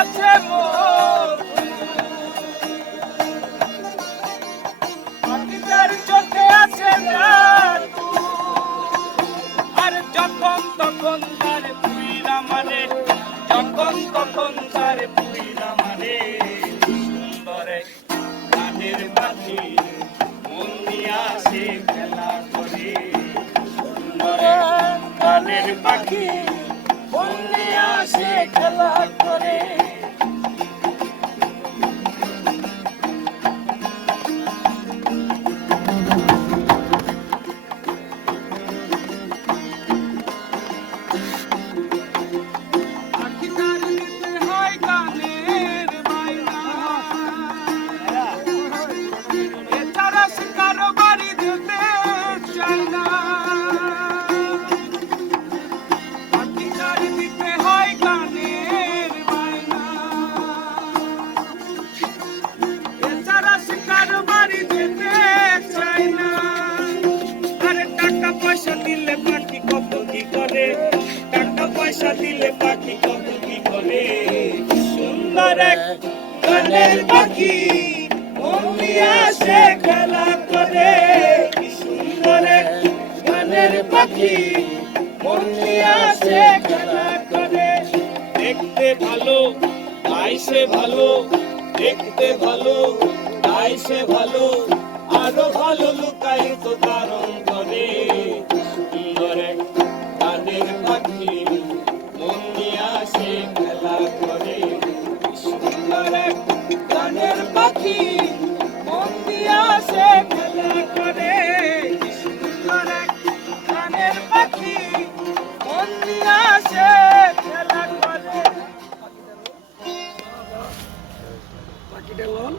আছে মোর, পাখিটার চোখে আছে জাদু। আর যখন তখন তার পুইরা মানে, যখন তখন তার পুইরা মানে। সুন্দর এক গানের পাখি মন নিয়ে আসে খেলা করে। সুন্দর এক গানের পাখি মন নিয়ে আসে খেলা করে। টাকা পয়সা দিলে পাখি কত কি করে। সুন্দর এক গানের পাখি মন নিয়ে আসে খেলা করে। সুন্দর এক গানের পাখি মন নিয়ে আসে খেলা করে। দেখতে ভালো তাই সে ভালো, দেখতে ভালো তাই সে ভালো, আরো ভালো লুকাই তো তার অন্তরে। সুন্দর এক গানের পাখি মন নিয়ে আসে খেলা করে। সুন্দর এক গানের পাখি মন নিয়ে আসে খেলা করে। সুন্দর এক গানের পাখি মন নিয়ে আসে খেলা করে। পাখিটা লন